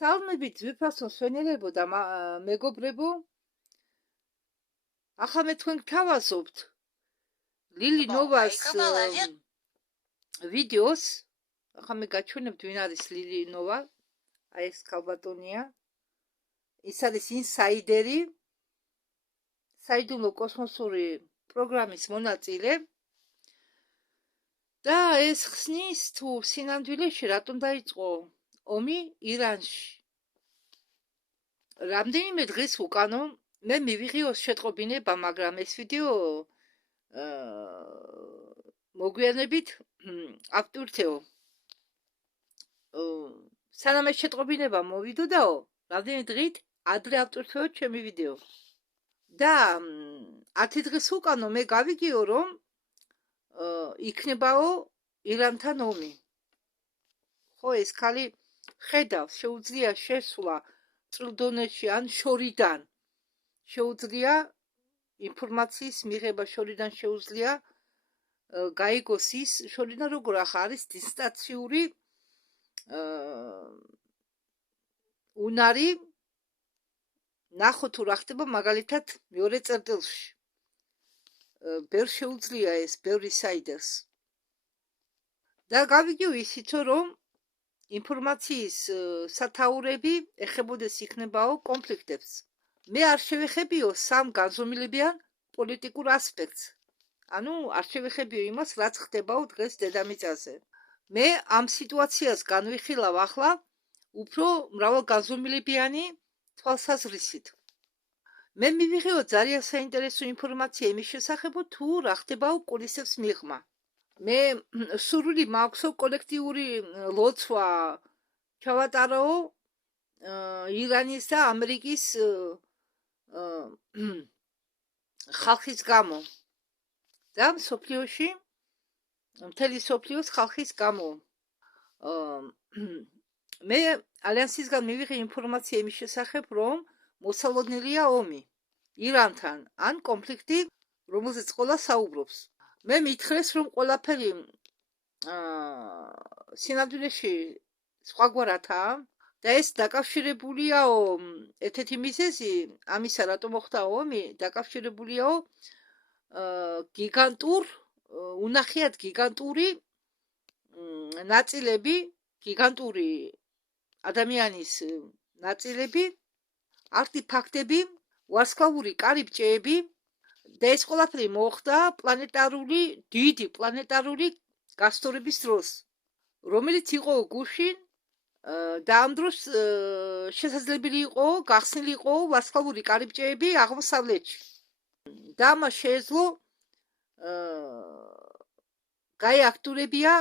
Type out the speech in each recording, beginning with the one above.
Salmებით ვიფასო სვენელებო და მეგობრებო, ახლა მე თქვენ გთავაზობთ ლილი ნოვას ვიდეოს. ახლა მე გაჩვენებთ ვინ არის ლილი ნოვა. აი ეს ქალბატონია. ის არის ინსაიდერი, საიდუმლო კოსმოსური პროგრამის მონაწილე. და ეს ხსნის თუ სინამდვილეში რატომ დაიწყო ომი ირანში. რამდენიმე დღის უკანო მე მივიღიო შეტყობინება, მაგრამ ეს ვიდეო მოგვიანებით ავტვირთეო. სანამ ეს შეტყობინება მოვიდოდაო, რამდენი დღით ადრე ავტვირთეო ჩემი ვიდეო. და 10 დღის უკანო მე გავიგიო, რომ იქნებაო ირანთან ომი. ხო, ეს ხალი ხედავს, შეუძლია შესვლა წვრილ-დონეში ან შორიდან. შეუძლია ინფორმაციის მიღება შორიდან, შეუძლია გაიგოს ის შორიდან როგორ ახლა არის დისტანციური უნარი ნახო თუ რა ხდება მაგალითად მეორე წერტილში. ბევრ შეუძლია ეს, ბევრ ისაიდერს. და გავიგიო ისიც, რომ ინფორმაციის სათაურები ეხებოდეს იქნებაო კონფლიქტებს. მე არ შევეხებიო სამ განზომილებიან პოლიტიკურ ასპექტს. ანუ არ შევეხებიო იმას, რაც ხდებაო დღეს დედამიწაზე. მე ამ სიტუაციას განვიხილავ ახლა უფრო მრავალგანზომილებიანი თვალსაზრისით. მე მივიღეო ძალიან საინტერესო ინფორმაცია იმის შესახებ, თუ რა ხდებაო კულისებს მიღმა. მე სურვილი მაქვსო კოლექტიური ლოცვა ჩავატარაო ირანის და ამერიკის ხალხის გამო და მსოფლიოში მთელი მსოფლიოს ხალხის გამო. მე ალიანსისგან მივიღე ინფორმაცია იმის შესახებ, რომ მოსალოდნელია ომი ირანთან ან კონფლიქტი, რომელზეც ყველა საუბრობს. მე მითხრეს, რომ ყველაფერი სინამდვილეში სხვაგვარადაა და ეს დაკავშირებულია ერთ-ერთი მიზეზი ამისა, რატომ მოხდა ომი, დაკავშირებულია გიგანტურ, უნახიათ გიგანტური ნაწილები, გიგანტური ადამიანის ნაწილები, არტიფაქტები, ვარსკვლავური კარიბჭეები და ეს ყველაფერი მოხდა პლანეტარული, დიდი პლანეტარული გასწორების დროს, რომელიც იყო გუშინ და ამ დროს შესაძლებელი იყო გახსნილიყო ვარსკვლავური კარიბჭეები აღმოსავლეთში. და ამას შეეძლო გაიაქტურებია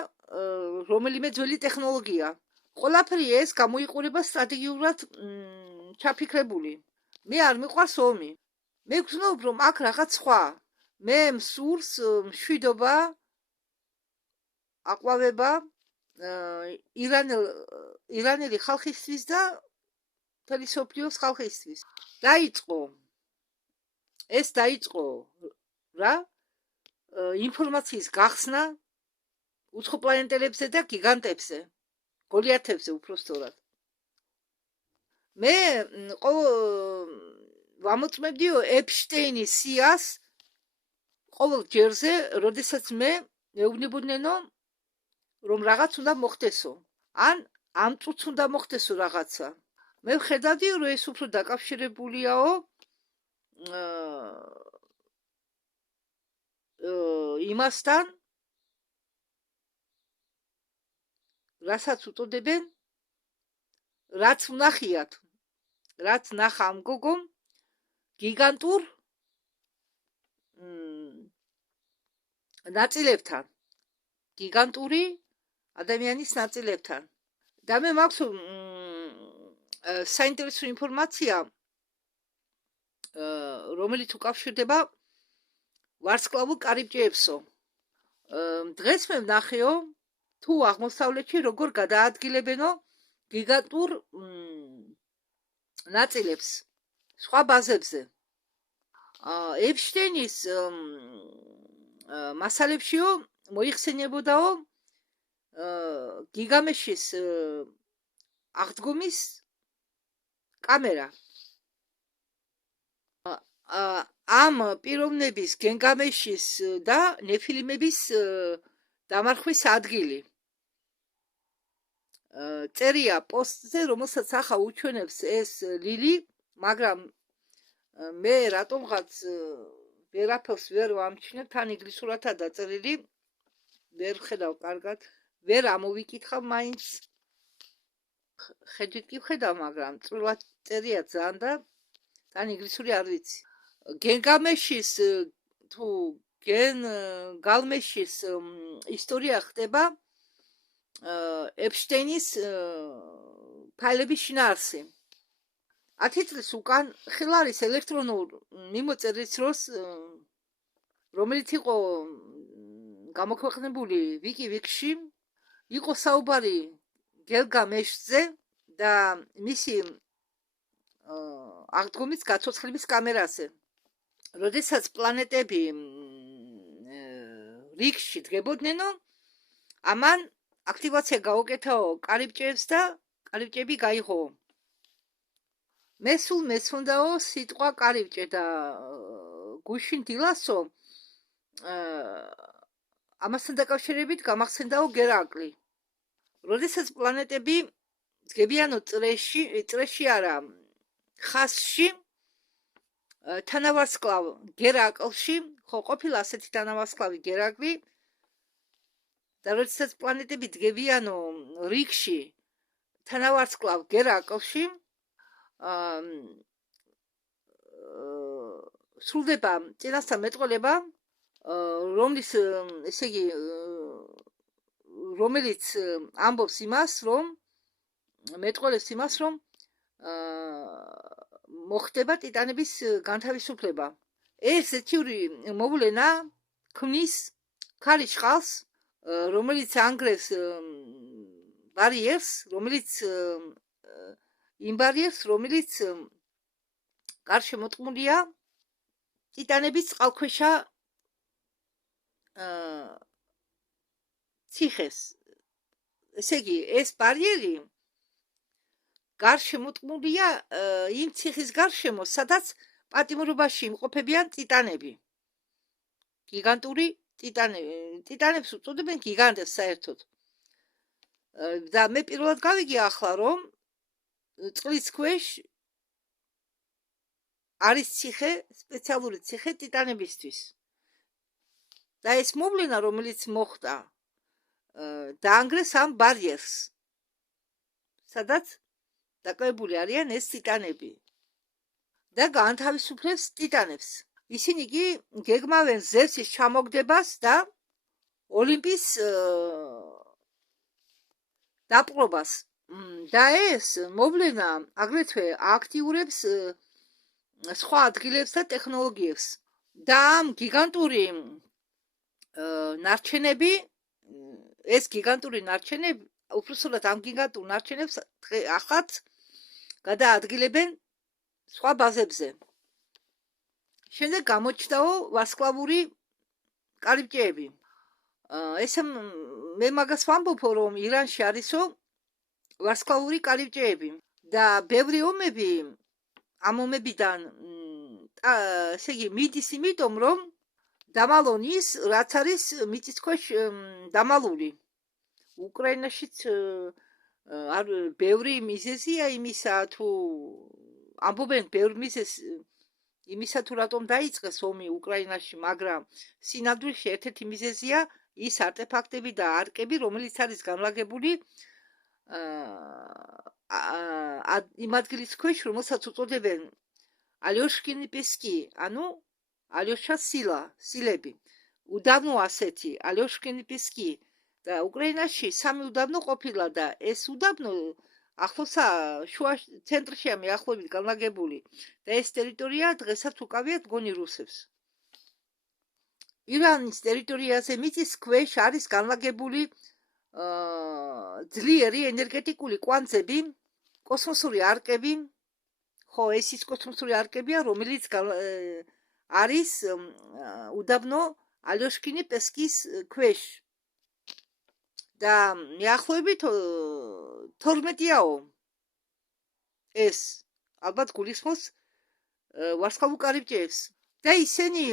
რომელიმე ძველი ტექნოლოგია. ყველაფერი ეს გამოიყურება სტრატეგიულად ჩაფიქრებული. მე არ მიყვარს ომი. მე გრძნობ, რომ აქ რაღაც სხვა. მე მსურს მშვიდობა, აყვავება ირანელი ხალხისთვის და მთელი მსოფლიოს ხალხისთვის. დაიწყო რა ინფორმაციის გახსნა უცხოპლანეტელებზე და გიგანტებზე, გოლიათებზე უпростоრად. მე ვამოწმებდიო ეპშტეინის სიას ყოველ ჯერზე, როდესაც მე მეუბნებოდნენო, რომ რაღაც უნდა მოხდესო, ან ამ წუთს უნდა მოხდესო რაღაცა. მე ვხედავდიო, რომ ეს უფრო დაკავშირებულიაო იმასთან, რასაც უწოდებენ, რაც ვნახიათ, რაც ნახა ამ გოგომ გიგანტურ ნაწილებთან, გიგანტური ადამიანის ნაწილებთან. და მე მაქვს საინტერესო ინფორმაცია, რომელიც უკავშირდება ვარსკვლავურ კარიბჭეებსო. დღეს მე ვნახეო, თუ აღმოსავლეთში როგორ გადაადგილებენო გიგანტურ ნაწილებს სხვა ბაზებზე. ეპშტეინის მასალებშიო მოიხსენებოდაო გიგამეშის აღდგომის კამერა. ამ პიროვნების გენგამეშის და ნეფილიმების დამარხვის ადგილი. წერია პოსტზე, რომელსაც ახლა უჩვენებს ეს ლილი, მაგრამ მე რატომღაც ვერაფერს ვერ ვამჩნევ, თან ინგლისურადაა დაწერილი, ვერ ხედავ კარგად, ვერ ამოვიკითხავ მაინც. ხედვით კი ვხედავ, მაგრამ წვრილად წერია ძალიან და თან ინგლისური არ ვიცი. გენგამეშის თუ გალმეშის ისტორია ხდება ეპშტეინის ფაილების შინაარსი. 10 წლის უკან ხილარის ელექტრონულ მიმოწერის დროს, რომელიც იყო გამოქვეყნებული ვიკი-ვიკში, იყო საუბარი გილგამეშზე და მისი აღდგომის გაცოცხლების კამერაზე. როდესაც პლანეტები რიგში დგებოდნენ, ამან აქტივაცია გაუკეთაო კარიბჭეებს და კარიბჭეები გაიღო. მე სულ მეცნდაო სიტყვა კარიბჭე და გუშინ დილასო ამასთან დაკავშირებით გამახსენდაო გერაკლი. როდესაც პლანეტები დგებიანო წრეში არა, ხაზში, თანავარსკვლავ გერაკლში, ხო ყოფილა ასეთი თანავარსკვლავი გერაკლი და როდესაც პლანეტები დგებიანო რიგში, თანავარსკვლავ გერაკლში, სრულდება წინასწარ მეტყველება, რომლის, ესე იგი, რომელიც ამბობს იმას, რომ მეტყველებს იმას, რომ მოხდება ტიტანების განთავისუფლება. ეს ეთიური მოვლენა ქმნის ქალის წყალს, რომელიც ანგრევს ბარიერს, რომელიც იმ ბარიერს, რომელიც გარშემოწმულია ტიტანების წყალქვეშა ციხეს. ესე იგი, ეს ბარიერი გარშემოწმულია იმ ციხის გარშემო, სადაც პატიმრობაში იმყოფებიან ტიტანები. გიგანტური ტიტანებს უწოდებენ გიგანტებს საერთოდ. და მე პირველად გავიგე ახლა, რომ წყლის ქვეშ არის ციხე, სპეციალური ციხე ტიტანებისთვის. და ეს მოვლენა, რომელიც მოხდა, დაანგრეს ამ ბარიერს, სადაც დაკავებული არიან ეს ტიტანები და განთავისუფლებს ტიტანებს. ისინი კი გეგმავენ ზევსის ჩამოგდებას და ოლიმპის დაპყრობას. და ეს მოვლენა აგრეთვე აქტიურებს სხვა ადგილებს და ტექნოლოგიებს. და ამ გიგანტური ნარჩენები, ეს გიგანტური ნარჩენები, უпроსტად ამ გიგანტურ ნარჩენებს ახაც გადაადგილებენ სხვა ბაზებზე. შემდეგ გამოჩნდაო ვარსკვლავური კარიბჭეები. ესე მე მაგას ვამბობ, რომ ირანში არისო ვარსკვლავური კარიბჭეები და ბევრი ომები ამ ომებიდან ესე იგი მიდის იმიტომ, რომ დამალონის, რაც არის მიწისქვეშ დამალული. უკრაინაშიც ბევრი მიზეზია იმისა, თუ ამბობენ ბევრი მიზეზი იმისა, თუ რატომ დაიწყეს ომი უკრაინაში, მაგრამ სინამდვილეში ერთ-ერთი მიზეზია ის არტეფაქტები და არკები, რომელიც არის განლაგებული იმ ადგილის ქვეშ, რომელსაც უწოდებენ ალიოშკინი პესკი, ანუ ალიოშას სილები. უდაბნო ასეთი, ალიოშკინი პესკი და უკრაინაში 3 უდაბნო ყოფილა და ეს უდაბნო ახლოსა შუა ცენტრშია მიახლოებით განლაგებული და ეს ტერიტორია დღესაც უკავია მგონი რუსებს. ირანის ტერიტორიაზე მიწის ქვეშ არის განლაგებული ძლიერი ენერგეტიკული კვანძები, კოსმოსური არკები. ხო, ეს ის კოსმოსური არკებია, რომელიც არის უდაბნო ალიოშკინი პესკის ქვეშ. და მიახლოებით 12-აო ეს ალბათ გულისხმობს ვარსკვლავურ კარიბჭეებს და ისინი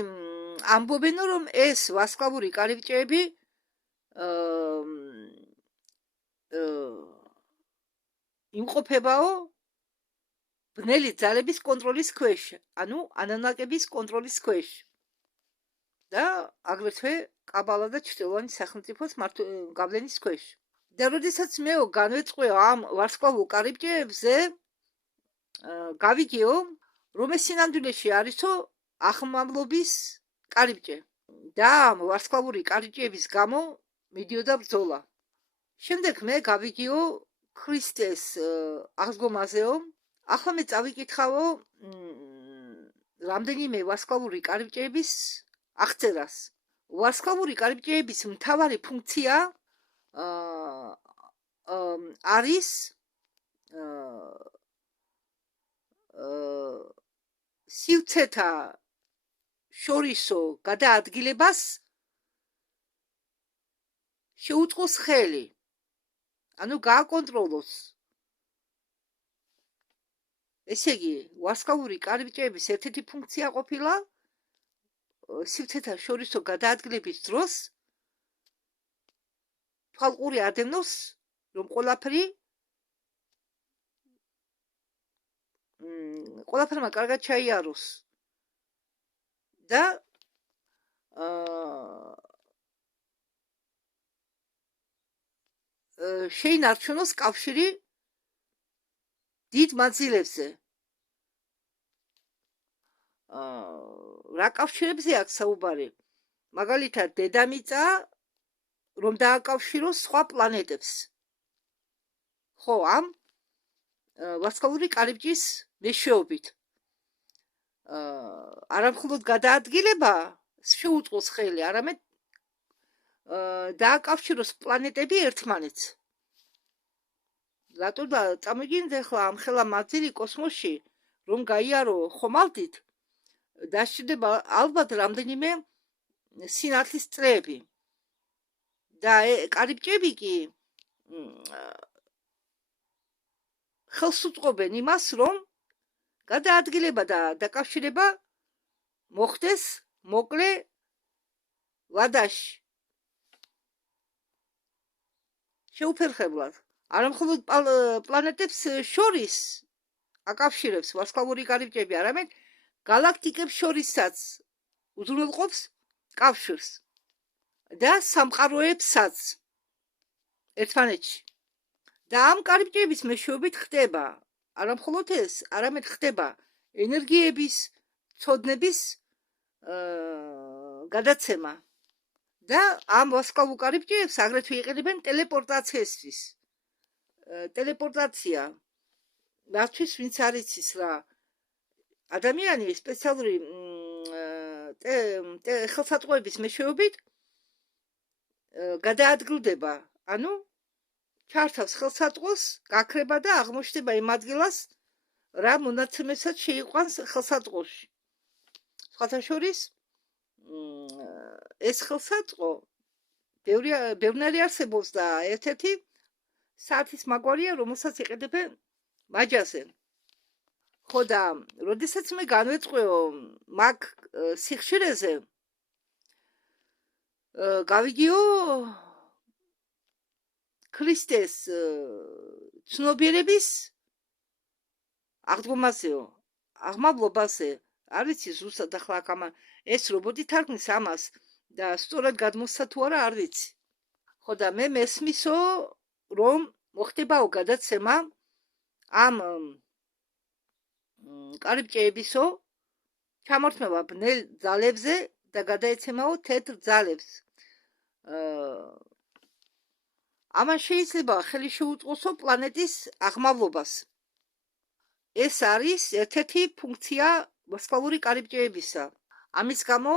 ამბობენ რომ ეს ვარსკვლავური კარიბჭეები იმყოფებაო ბნელი ძალების კონტროლის ქვეშ, ანუ ანანაკების კონტროლის ქვეშ. და აგრეთვე კაბალა და ჩრდილოანი სახელმწიფოს გავლენის ქვეშ. და როდესაც მე განვეწყვეო ამ ვარსკვლავურ კარიბჭეებზე, გავიგეო, რომ ეს სინამდვილეში არისო ახმავლობის კარიბჭე. და ამ ვარსკვლავური კარიბჭეების გამო მიდიოდა ბრძოლა. შემდეგ მე გავიგეო ქრისტეს აღდგომაზეო. ახლა მე წავიკითხავო რამდენიმე ვარსკვლავური კარიბჭეების აღწერას. ვარსკვლავური კარიბჭეების მთავარი ფუნქცია არის სივრცეთა შორისო გადაადგილებას შეუწყოს ხელი. ანუ გააკონტროლოს. ესე იგი, ვარსკვლავური კარიბჭეების ერთ-ერთი ფუნქცია ყოფილა სივრცეთა შორისო გადაადგილების დროს თვალყური ადევნოს, რომ ყველაფერმა კარგად ჩაიაროს და შეინარჩუნოს კავშირი დიდ მანძილებზე. რა კავშირებზე აქვს საუბარი? მაგალითად, დედამიწა რომ დააკავშიროს სხვა პლანეტებს. ხო, ამ ვარსკვლავური კარიბჭის მეშვეობით. არა მხოლოდ გადაადგილება შეუწყოს ხელი, არამედ დააკავშიროს პლანეტები ერთმანეთს. რატო და წამიგინეთ ახლა ამ ხელა მანძილი კოსმოსში რომ გაიარო ხომალდით, დასჭირდება ალბათ რამდენიმე სინათლის წრეები. და კარიბჭეები კი ხელს უწყობენ იმას, რომ გადაადგილება და დაკავშირება მოხდეს მოკლე ვადაში. შეუფერხებლად. არა მხოლოდ პლანეტებს შორის აკავშირებს ვარსკვლავური კარიბჭეები, არამედ galaktikებს შორისაც უზრუნველყოფს კავშირს და სამყაროებსაც ერთმანეთში. და ამ კარიბჭეების მეშვეობით ხდება არა მხოლოდ ეს, არამედ ხდება ენერგიების, ცოდნების გადაცემა. და ამ ვარსკვლავურ კარიბჭეებს აგრეთვე იყენებენ ტელეპორტაციისთვის. ტელეპორტაცია რათვის ვინც არ იცის რა, ადამიანი სპეციალური ხელსაწყოების მეშვეობით გადაადგილდება, ანუ ჩართავს ხელსაწყოს, გაქრება და აღმოჩნდება იმ ადგილას, რა მონაცემებსაც შეიყვანს ხელსაწყოში. სხვათა შორის ეს ხელსაწყო ბევრი არსებობს და ერთ-ერთი საათის მაგვარია, რომელსაც იყენებენ მაჯაზე. ხო და როდესაც მე განვეწყვეო მაგ სიხშირეზე, გავიგიო ქრისტეს ცნობიერების აღდგომაზეო, აღმავლობაზე. არ ვიცი ზუსტად ახლა აქ ეს რობოტი თარგმნის ამას და სწორად გადმოსცა თუ არა, არ ვიცი. ხო და მე მესმისო, რომ მოხდებაო გადაცემა ამ კარიბჭეებისო ჩამორთმევა ბნელ ძალებზე და გადაეცემაო თეთრ ძალებს. ამან შეიძლება ხელი შეუწყოსო პლანეტის აღმავლობას. ეს არის ერთ-ერთი ფუნქცია ვარსკვლავური კარიბჭეებისა. ამის გამო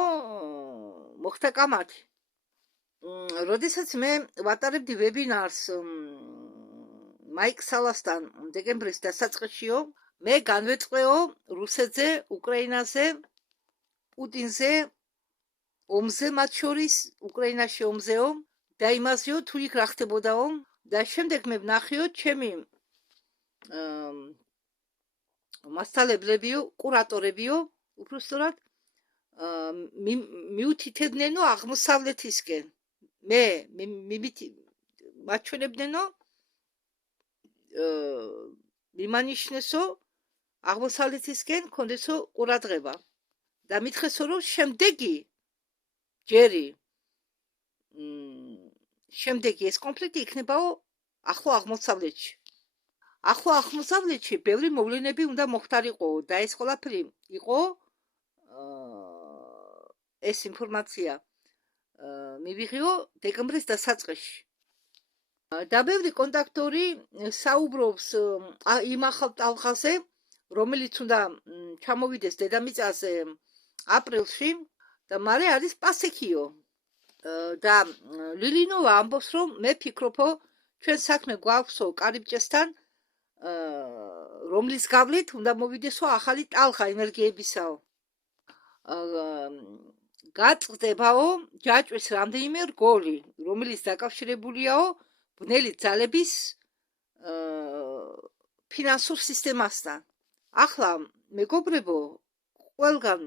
მოხდა კამათი. როდესაც მე ვატარებდი ვებინარს მაიკ სალასთან დეკემბრის დასაწყისშიო, მე განვეწყვეო რუსეთზე, უკრაინაზე, პუტინზე, ომზე მათ შორის, უკრაინაში ომზეო და იმაზეო თუ იქ რა ხდებოდაო და შემდეგ მე ვნახეო ჩემი მასწავლებლებიო, კურატორებიო, უბრალოდ მიუთითებდნენო აღმოსავლეთისკენ. მე მაჩვენებდნენო მიმანიშნესო აღმოსავლეთისკენ კონდესო ყურადღება და მითხესო რომ შემდეგი ეს კონფლიქტი იქნებაო ახლო აღმოსავლეთში. ახლო აღმოსავლეთში ბევრი მოვლენები უნდა მოხდარიყო და ეს ყველაფერი იყო ეს ინფორმაცია მივიღიო დეკემბრის დასაწყისში. და ბევრი კონტაქტორი საუბრობს იმ ახალ ტალღაზე, რომელიც უნდა ჩამოვიდეს დედამიწაზე აპრილში და მალე არის პასექიო. და ლილინოვა ამბობს, რომ მე ფიქრობო, ჩვენ საქმე გვაქვსო კარიბჭესთან, რომლის გავლით უნდა მოვიდესო ახალი ტალღა ენერგიებისაო. გაწყდებაო ჯაჭვის რამდენიმე რგოლი, რომელიც დაკავშირებულია ბნელი ძალების ფინანსურ სისტემასთან. ახლა მეგობრებო, ყველგან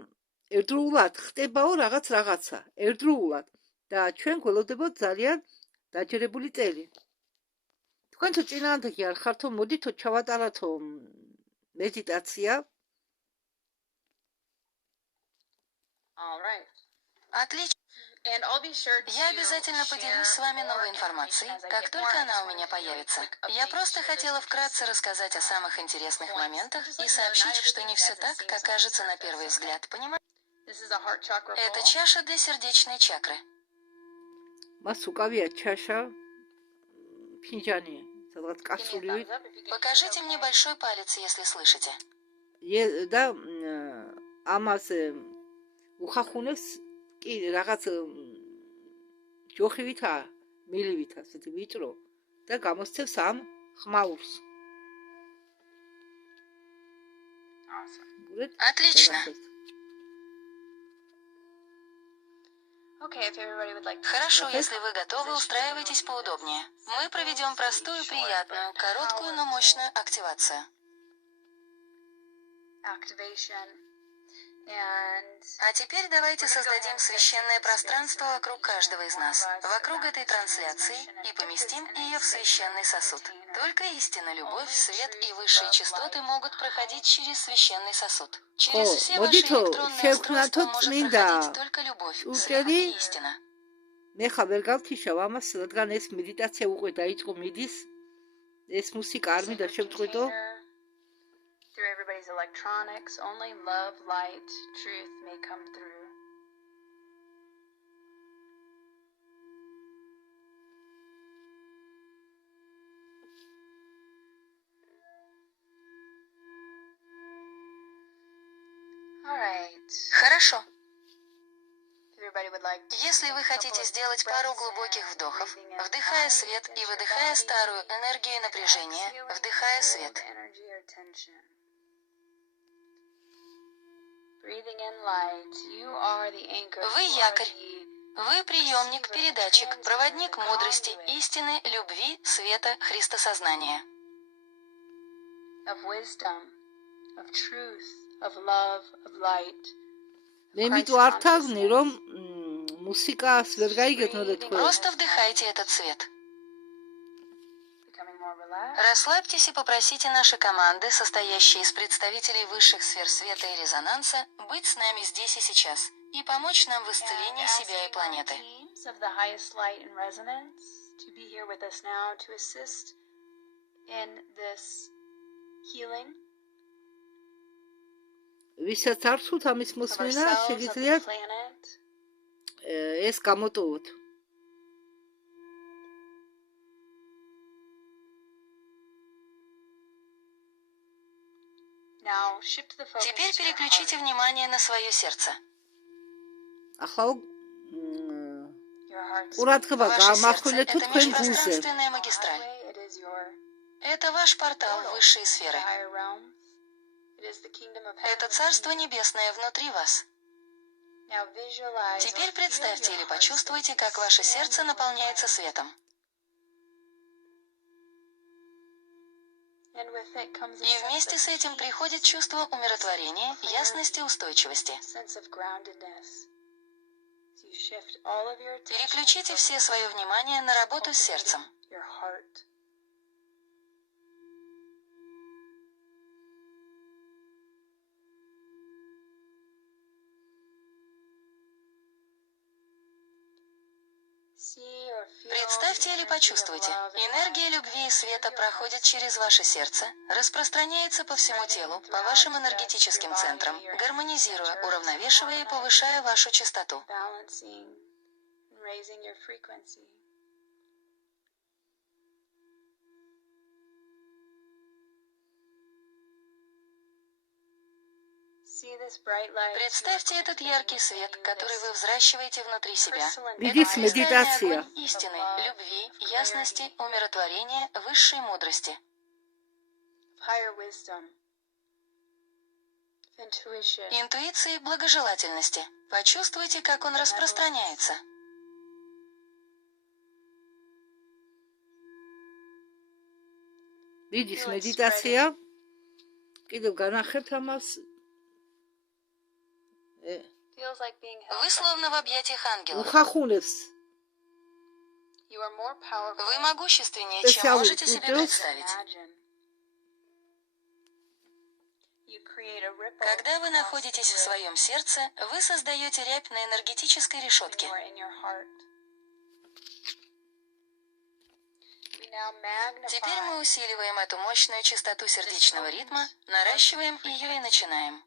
ერთდროულად ხდებაო რაღაცა, ერთდროულად და ჩვენ გველოდებოდ ძალიან დაჯერებული წელი. თქვენ თუ წინააღმდეგი არ ხართო, მოდითო ჩავატარათო медитация. Отлично. Я обязательно поделюсь с вами новой информацией, как только она у меня появится. Я просто хотела вкратце рассказать о самых интересных моментах и сообщить, что не все так, как кажется на первый взгляд. Понимаете? Это чаша для сердечной чакры. Покажите мне большой палец, если слышите. კი რაღაც ჯოხივითა, მილივითა, ასეთი ვიწრო და გამოსცევს ამ ხმაურს. Отлично. Хорошо, если вы готовы, устраивайтесь поудобнее. Мы проведем простую, приятную, короткую, но мощную активацию. А теперь давайте создадим священное пространство вокруг каждого из нас, вокруг этой трансляции, и поместим ее в священный сосуд. Только истина, любовь, свет и высшие частоты могут проходить через священный сосуд. Через все ваши электронные устройства может проходить только любовь, свет и истина. მე ხაბერ გავთიშავ ამას, რადგან ეს მედიტაცია უკვე დაიწყო მიდის. ეს მუსიკა არ მინდა შევწყვიტო. Through everybody's electronics, only love, light, truth may come through. All right. Хорошо. Если вы хотите сделать пару глубоких вдохов, вдыхая свет и выдыхая старую энергию напряжения, вдыхая свет. Вы якорь, вы приемник, передатчик, проводник мудрости, истины, любви, света, христосознания. მე მიტყვარ თაგნი რომ მუსიკას ვერ გაიგებნოდეთ თქვენ. Просто вдыхайте этот свет. Расслабьтесь и попросите наши команды, состоящие из представителей высших сфер света и резонанса, быть с нами здесь и сейчас и помочь нам в исцелении себя и планеты. ვისაც არ სულთ ამის მოსმენა, შეგიძლიათ ეს გამოტოვოთ. Теперь переключите внимание на свое сердце. Ваше сердце – это межпространственная магистраль. Это ваш портал в высшие сферы. Это Царство Небесное внутри вас. Теперь представьте или почувствуйте, как ваше сердце наполняется светом. И вместе с этим приходит чувство умиротворения, ясности, устойчивости. Переключите все свое внимание на работу с сердцем. Представьте или почувствуйте, энергия любви и света проходит через ваше сердце, распространяется по всему телу, по вашим энергетическим центрам, гармонизируя, уравновешивая и повышая вашу частоту. Представьте этот яркий свет, который вы взращиваете внутри себя. Видите, Это кристальный медитация. огонь истины, любви, ясности, умиротворения, высшей мудрости. Интуиции благожелательности. Почувствуйте, как он распространяется. Видите, медитация. კიდევ განახებთ ამას. Вы словно в объятиях ангелов. უხახუნებს Вы могущественнее, чем можете себе представить. Когда вы находитесь в своем сердце, вы создаете рябь на энергетической решетке. Теперь мы усиливаем эту мощную частоту сердечного ритма, наращиваем ее и начинаем.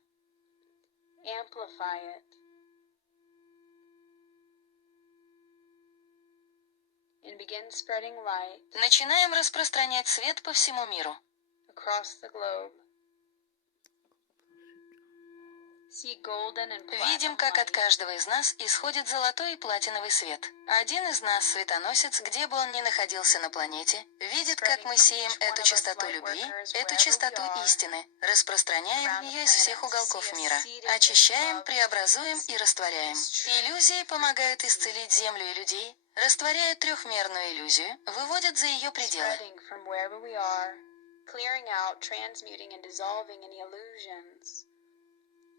Начинаем распространять свет по всему миру. Видим, как от каждого из нас исходит золотой и платиновый свет. Один из нас, светоносец, где бы он ни находился на планете, видит, как мы сеем эту чистоту любви, эту чистоту истины, распространяем ее из всех уголков мира, очищаем, преобразуем и растворяем. Иллюзии помогают исцелить Землю и людей, растворяют трехмерную иллюзию, выводят за ее пределы.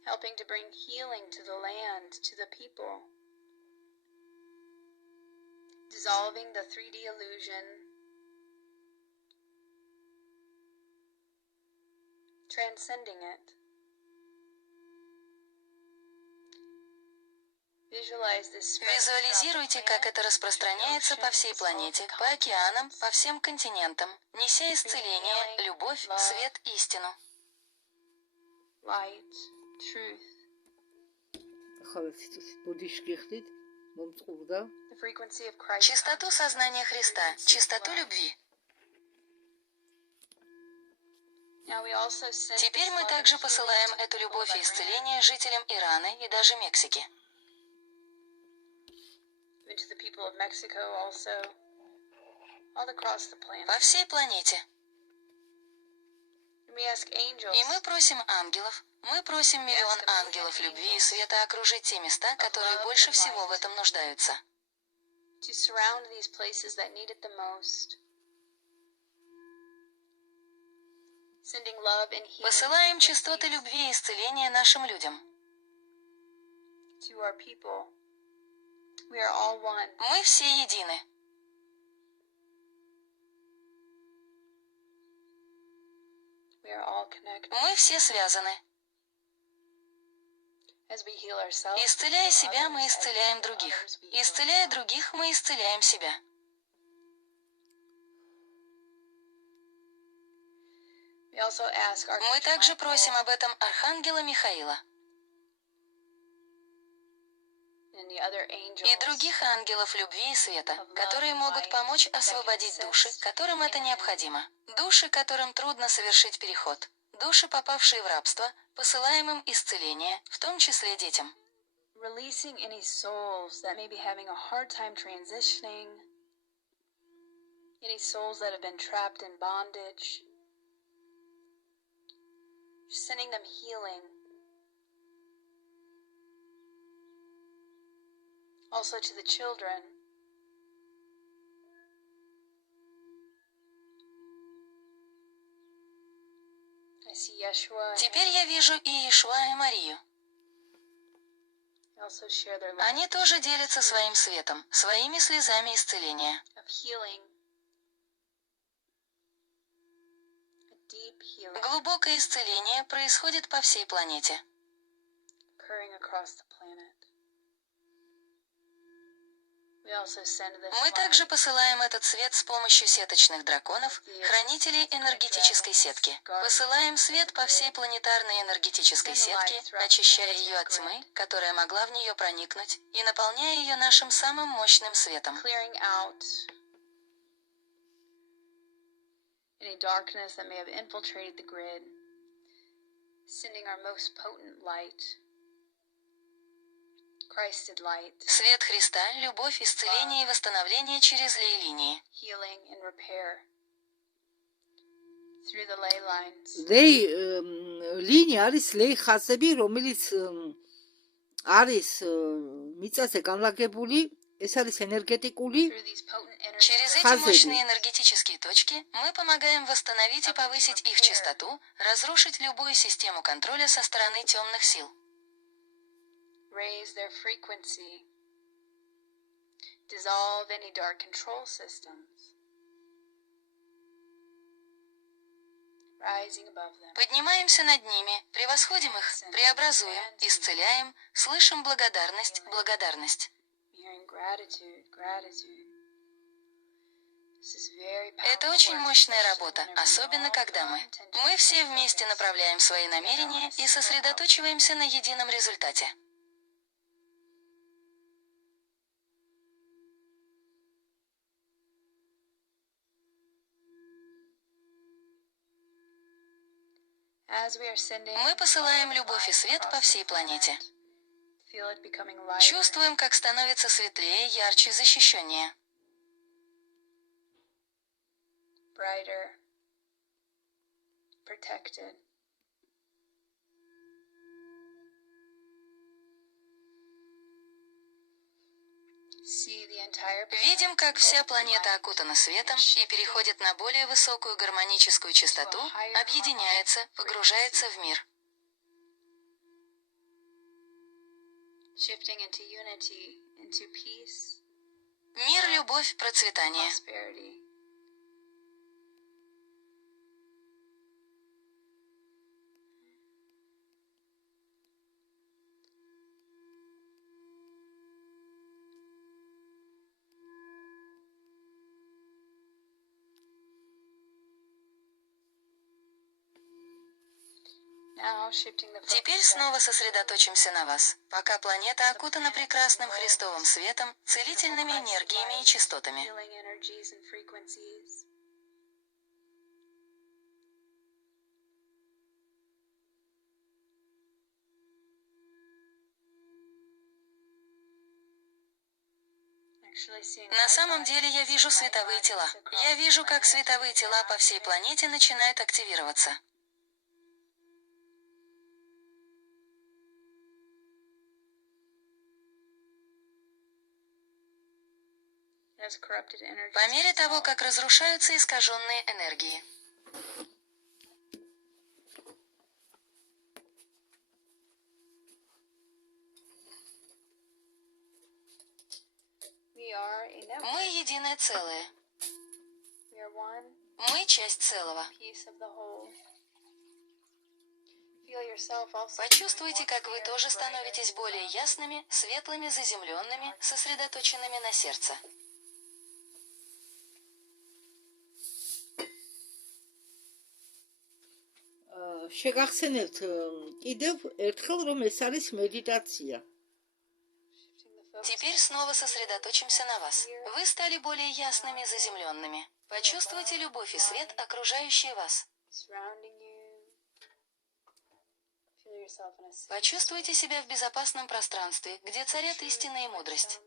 Helping to bring healing to the land, to the people. Dissolving the 3D illusion. Transcending it. Визуализируйте, как это распространяется по всей планете, по океанам, по всем континентам, неся исцеление, любовь, свет, истину. Light. Truth. The frequency of Christ. Чистоту сознания Христа, чистоту любви. Теперь мы также посылаем эту любовь и исцеление жителям Ирана и даже Мексики. По всей планете. И мы просим ангелов, мы просим миллион ангелов любви и света окружить те места, которые больше всего в этом нуждаются. Посылаем частоты любви и исцеления нашим людям. Мы все едины. Мы все связаны. Исцеляя себя, мы исцеляем других. Исцеляя других, мы исцеляем себя. Мы также просим об этом Архангела Михаила и других ангелов любви и света, которые могут помочь освободить души, которым это необходимо. Души, которым трудно совершить переход. Души, попавшие в рабство, посылаем им исцеление, в том числе детям. Releasing any souls that may be having a hard time transitioning, any souls that have been trapped in bondage, sending them healing. Also to the children. Yeshua and Теперь я вижу и Иешуа, и Марию. also share their Они тоже делятся своим светом, своими слезами исцеления. of healing, a deep healing Глубокое исцеление происходит по всей планете. occurring across the planet. We also send this Мы также посылаем этот свет с помощью сеточных драконов, хранителей энергетической сетки. Посылаем свет по всей планетарной энергетической сетке, очищая ее от тьмы, которая могла в нее проникнуть, и наполняя ее нашим самым мощным светом. clearing out any darkness that may have infiltrated the grid, sending our most potent light, Christed light, Свет Христа, любовь, исцеление и восстановление через лей-линии. healing and repair through the ley lines, ლინი არის ლეი ხაზები, რომელიც არის მიწაზე განლაგებული, ეს არის ენერგეტიკული through these potent energies. Через эти Хазеби. мощные энергетические точки мы помогаем восстановить и повысить их частоту, разрушить любую систему контроля со стороны темных сил. Raise their frequency, dissolve any dark control systems, rising above them. Поднимаемся над ними, превосходим их, преобразуем, исцеляем, слышим благодарность, благодарность. Hearing gratitude, gratitude. This is very Это powerful очень work, мощная especially работа, whenever we особенно all когда draw мы. intention Мы все to вместе focus. направляем свои намерения и сосредоточиваемся на едином результате. As we are sending Мы посылаем любовь и свет по всей планете. feel it becoming lighter, Чувствуем, как становится светлее, ярче, защищеннее. brighter, protected. See the entire Видим, как вся планета окутана светом и переходит на более высокую гармоническую частоту, объединяется, погружается в мир. shifting into unity, into peace, Мир, любовь, процветание. prosperity. Now shifting the Теперь focus снова back сосредоточимся на вас, пока планета окутана прекрасным Христовым светом, целительными энергиями и частотами. healing energies and frequencies. Actually seeing На самом деле я вижу световые тела. Я вижу, как световые тела по всей планете начинают активироваться. as corrupted energies По мере того, как разрушаются искаженные энергии. we are a network. Мы единое целое. We are one Мы часть целого. piece of the whole. Feel yourself also Почувствуйте, как вы тоже становитесь более ясными, светлыми, заземленными, сосредоточенными на сердце. შეგახსენებთ კიდევ ერთხელ, რომ ეს არის მედიტაცია. shifting the focus Теперь снова сосредоточимся на вас. Вы стали более ясными, заземленными. Почувствуйте любовь и свет, окружающие вас. surrounding you. Feel yourself in a safe Почувствуйте себя в безопасном пространстве, где царят истина и мудрость.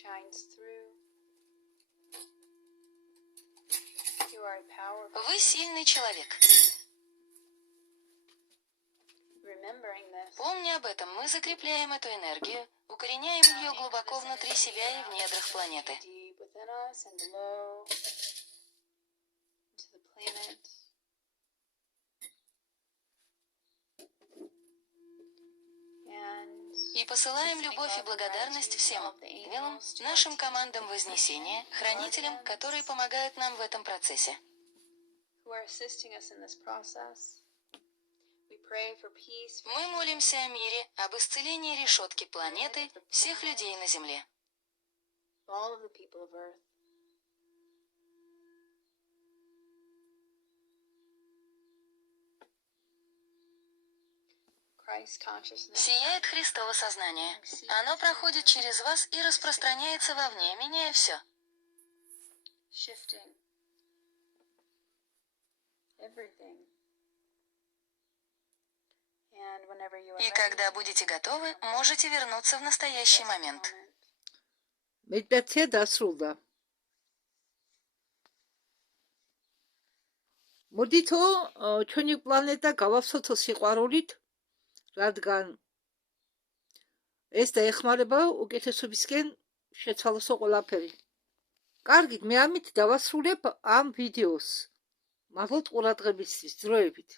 shines through. You are a powerful. Вы сильный человек. Remembering this, Помня об этом, мы закрепляем эту энергию, укореняем ее глубоко внутри себя и в недрах планеты. deep within us and below, into the И посылаем любовь и благодарность всем ангелам, нашим командам Вознесения, хранителям, которые помогают нам в этом процессе. who are assisting us in this process. We pray for peace, for Мы молимся о мире, об исцелении решетки планеты, всех людей на Земле. all of the people of Earth. Christ consciousness. Сияет Христово сознание. Оно проходит через вас и распространяется вовне, меняя все. Shifting everything. And whenever you are И когда будете готовы, можете вернуться в настоящий момент. Медитაცია დასრულდა. მოდითო ჩვენი პლანეტა გავავსოთო სიყვარულით, რადგან ეს დაეხმარება უკეთესობისკენ შეცვალოსო ყველაფერი. კარგით, მე ამით დავასრულებ ამ ვიდეოს. მადლობთ ყურადღებისთვის, ძროებით.